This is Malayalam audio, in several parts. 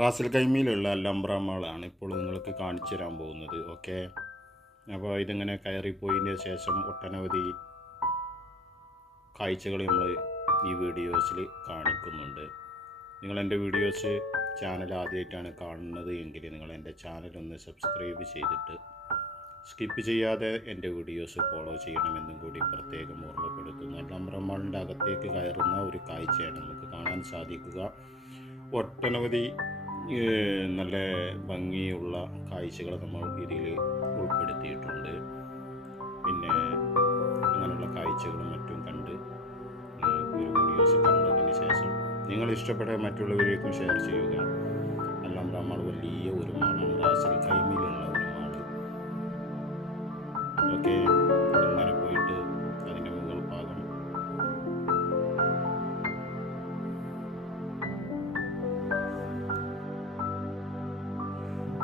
റാസൽ കൈമയിലുള്ള ലംബ്രമാളാണ് ഇപ്പോൾ നിങ്ങൾക്ക് കാണിച്ചു തരാൻ പോകുന്നത്. ഓക്കെ, അപ്പോൾ ഇതിങ്ങനെ കയറിപ്പോയതിന് ശേഷം ഒട്ടനവധി കാഴ്ചകൾ നമ്മൾ ഈ വീഡിയോസിൽ കാണിക്കുന്നുണ്ട്. നിങ്ങൾ എൻ്റെ വീഡിയോസ് ചാനൽ ആദ്യമായിട്ടാണ് കാണുന്നത് എങ്കിൽ നിങ്ങൾ എൻ്റെ ചാനലൊന്ന് സബ്സ്ക്രൈബ് ചെയ്തിട്ട് സ്കിപ്പ് ചെയ്യാതെ എൻ്റെ വീഡിയോസ് ഫോളോ ചെയ്യണമെന്നും കൂടി പ്രത്യേകം ഓർമ്മപ്പെടുത്തുന്നു. ലംബ്രമാളിൻ്റെ അകത്തേക്ക് കയറുന്ന ഒരു കാഴ്ചയാണ് നമുക്ക് കാണാൻ സാധിക്കുക. ഒട്ടനവധി നല്ല ഭംഗിയുള്ള കാഴ്ചകൾ നമ്മൾ ഇതിൽ ഉൾപ്പെടുത്തിയിട്ടുണ്ട്. പിന്നെ അങ്ങനെയുള്ള കാഴ്ചകളും മറ്റും കണ്ട് ഒരു വീഡിയോസ് കണ്ടതിന് ശേഷം നിങ്ങൾ ഇഷ്ടപ്പെട്ട മറ്റുള്ളവരേക്കും ഷെയർ ചെയ്യുക. ലംബ്രമാൾ വലിയ ഒരു മാളാണ്, റാസൽ കൈമയിലുള്ള ഒരു മാൾ. ഓക്കെ, ഇങ്ങനെ പോയിട്ട് അതിൻ്റെ മുകൾ ഭാഗം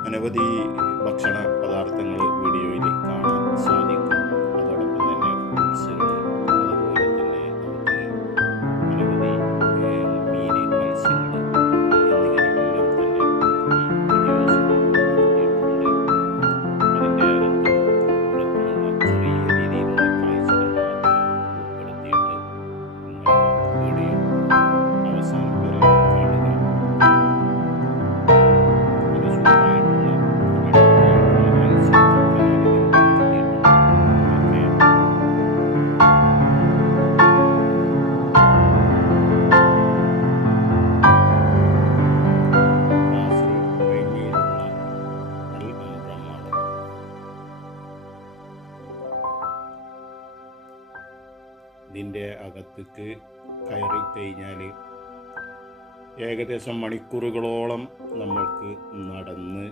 അനവധി ഭക്ഷണ പദാർത്ഥങ്ങൾ വീഡിയോയിൽ കാണാൻ സാധിക്കും. അതോടൊപ്പം തന്നെ ഫ്രൂട്ട്സുകൾ, അതുപോലെ തന്നെ നമുക്ക് അനവധി മീൻ, മത്സ്യങ്ങൾ എന്നിങ്ങനെയെല്ലാം തന്നെ ഈ വീഡിയോസ് ഉൾപ്പെടുത്തിയിട്ടുണ്ട്. അതിൻ്റെ അകത്തും പുറത്തുമുള്ള ചെറിയ രീതിയിലുള്ള കാഴ്ചകൾ മാത്രം ഉൾപ്പെടുത്തിയിട്ട് നിങ്ങൾ വീഡിയോ അവസാനം വരെ കാണുക. ഇതിൻ്റെ അകത്തേക്ക് കയറി കഴിഞ്ഞാൽ ഏകദേശം മണിക്കൂറുകളോളം നമ്മൾക്ക് നടന്ന്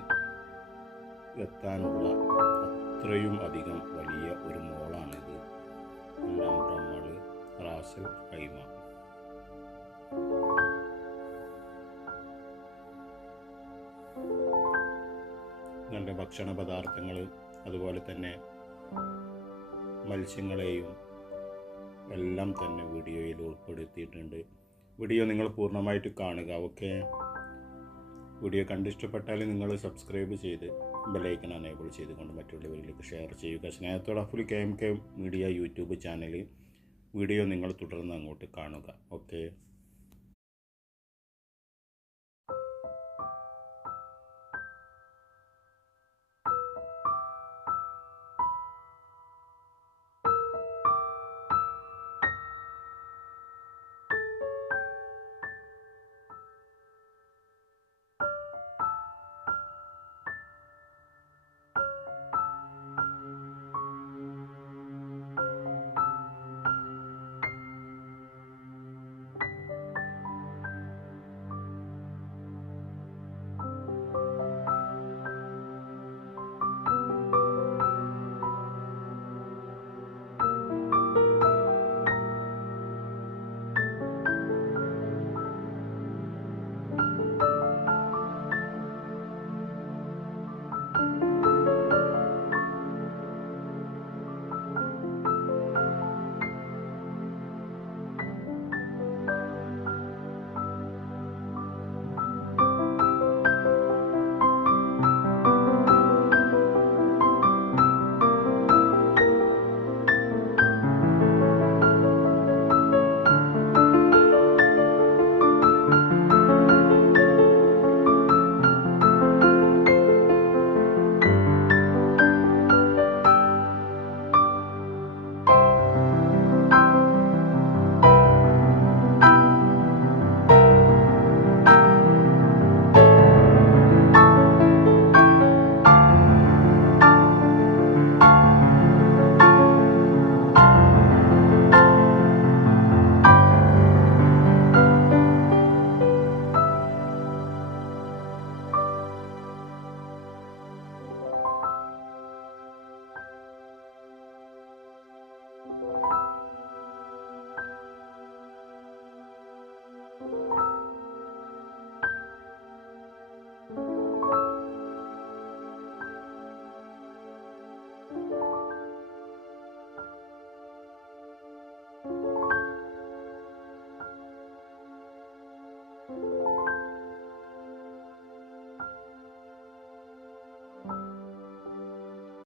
എത്താനുള്ള അത്രയും അധികം വലിയ ഒരു മോളാണിത്. ലംബ്രമാൾ റാസൽ കൈമ. നല്ല ഭക്ഷണ പദാർത്ഥങ്ങൾ, അതുപോലെ തന്നെ മത്സ്യങ്ങളെയും എല്ലാം തന്നെ വീഡിയോയിൽ ഉൾപ്പെടുത്തിയിട്ടുണ്ട്. വീഡിയോ നിങ്ങൾ പൂർണ്ണമായിട്ട് കാണുക. ഓക്കെ, വീഡിയോ കണ്ടിഷ്ടപ്പെട്ടാൽ നിങ്ങൾ സബ്സ്ക്രൈബ് ചെയ്ത് ബെല്ലൈക്കൺ എനേബിൾ ചെയ്തുകൊണ്ട് മറ്റുള്ളവരിലേക്ക് ഷെയർ ചെയ്യുക. സ്നേഹത്തോടെ അഫുൽ KMK media YouTube channel video നിങ്ങൾ തുടർന്ന് അങ്ങോട്ട് കാണുക. ഓക്കെ.